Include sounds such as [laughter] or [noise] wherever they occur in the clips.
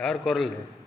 யார் குரல் அண்ணன்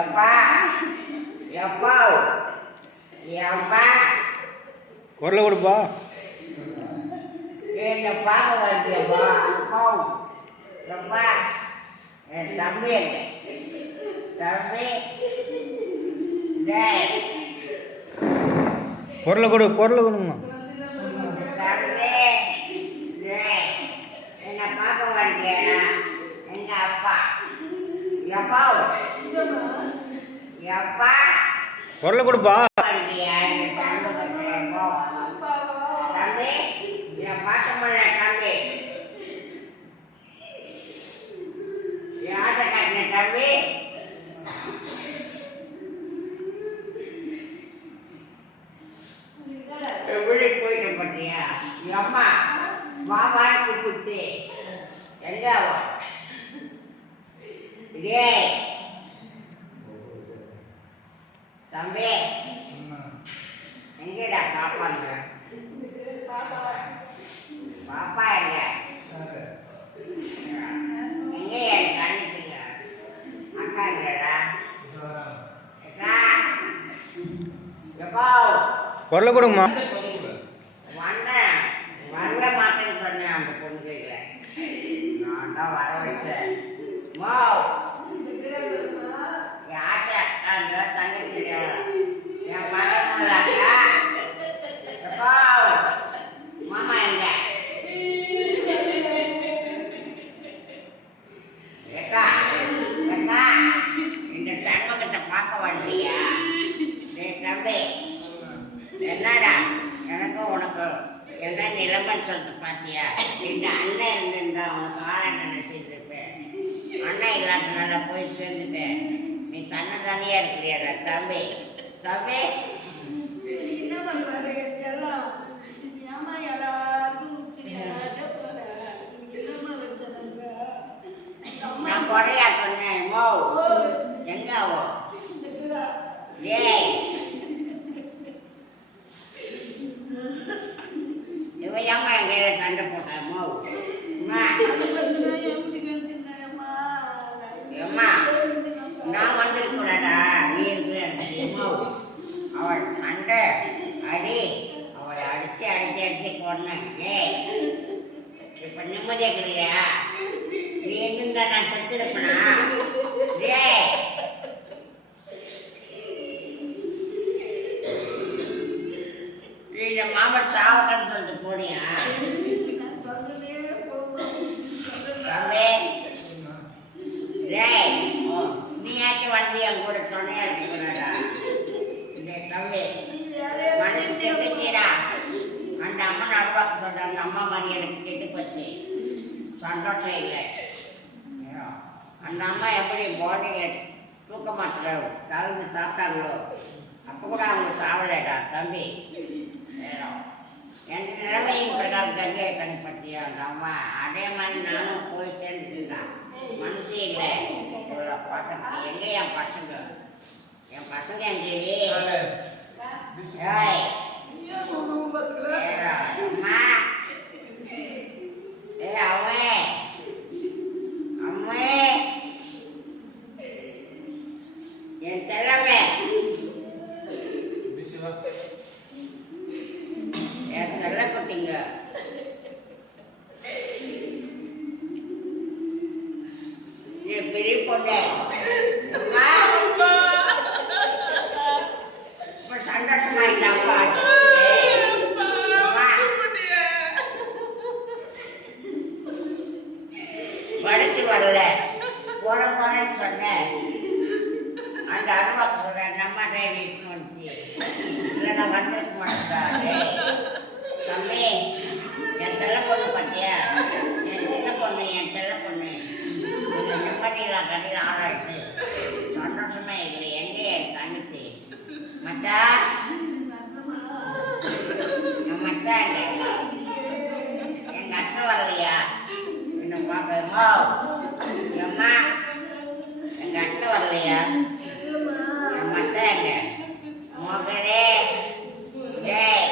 எப்பா எப்பா குரலை கொடுப்பா. என்னை பார்க்க வேண்டியப்பா அப்பா எப்பா என் தம்பி? தம்பி? குரலை கொடு தம்பி டேய். என்னை பார்க்க வேண்டியா எங்க அப்பா? எப்பா? எப்பா? குரலை கொடுப்பா வேண்டியா எங்க தம்பி எப்பா தம்பி என் பாசமுள்ள தம்பி என் ஆசை காட்டின தம்பி எப்படி போயிட்டு என் அம்மா வா வா கூப்பிட்டு எங்க அவ தம்பி எங்கடா பாப்பாங்க பாப்பா எங்க எங்க என் கண்ணுக்குங்க அக்கா எங்கடா கொடுங்கம்மா வந்தேன் வர மாட்டேன்னு சொன்னேன் அந்த [laughs] பொண்ணு நான் தான் வர வச்சேன். மோ என் ஆசை தங்கச்சி என் மாமா எங்க? ஏக்கா அக்கா இந்த சண்முகத்தை பார்க்க வந்தியா டேய் தம்பி என்னடா எனக்கும் உனக்கும் நிலைமைன்னு சொல்லிட்டு பார்த்தியா இந்த அண்ணன் இருந்திருந்தா உனக்கு ஆளை நினைச்சிட்டு இருப்பேன் அண்ணன் இல்லாதனால போய் சேர்ந்துட்டேன். நீ தன்னை தனியாக இருக்கிறியாடா தம்பி? தம்பி? என்ன பண்றாரு எல்லாம் ஏமா எல்லாருக்கும் நான் குறையா சொன்னேன் மோ. எங்க ஆவோ ஏய் இவ ஏமா எங்க சண்டை போட்டு பொண்ணு ஏய் இப்ப நிம்மதியா இருக்கிறியா நீ எங்கிருந்தா நான் செத்து ஏய். நீ மாமன் சாவக்கன்னு சொல்லிட்டு போனியா? நான் சொல்றதே நீயாச்சும் வண்டி என் கூட துணையா இருக்கிறடா டேய் தம்பி நீ வேலையை மனசு கெட்டுச்சீடா அந்த சொல்ற அந்த அம்மா மாதிரி எனக்கு கெட்டு போச்சு. சந்தோஷம் இல்லை. அந்த அம்மா எப்படி பாடியில் தூக்க மாத்திரை கலந்து சாப்பிட்டாங்களோ அப்போ கூட அவங்க சாவலைடா தம்பி. என் நிலைமையும் பிரகாரம் தம்பியை கண்பட்டியா அந்த அம்மா. அதே மாதிரி நானும் போய் சேர்ந்துட்டுதான் மனசு இல்லை. இவ்வளோ எங்கே என் பசங்க? என் பசங்க என் ஏய் பெரிய பொண்ணு அம்மா இப்ப சந்தோஷமா இல்லப்பா அம்மா படிச்சு வரல போற போறேன்னு சொன்னேன் அந்த அருவா சொல்றேன் நம்ம டைரி வந்துச்சு இல்லைன்னா வந்திருக்க மாட்டாரு தம்பி என் செல்ல பொண்ணு பார்த்தியா என் சின்ன பொண்ணு என் செல்ல பொண்ணு இந்த நிம்மதியில் கடையில் ஆளாயிட்டு சந்தோஷமே இல்லை எங்கே என் தங்கச்சி? மச்சா என் மச்சான் இல்லை எங்க அத்தை வரலையா என்ன பாப்பா அம்மா எங்க அத்தை வரலையா என் மச்சான் எங்க மகளே டேய்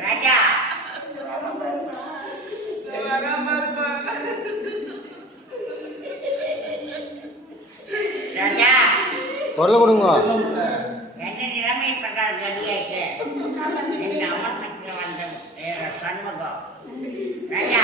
ராஜா ராஜா குரலை கொடுங்க. என்ன நிலைமை பிரகாரம் கதியாச்சு எங்க அம்மா சக்தி வந்த சண்முகம். ராஜா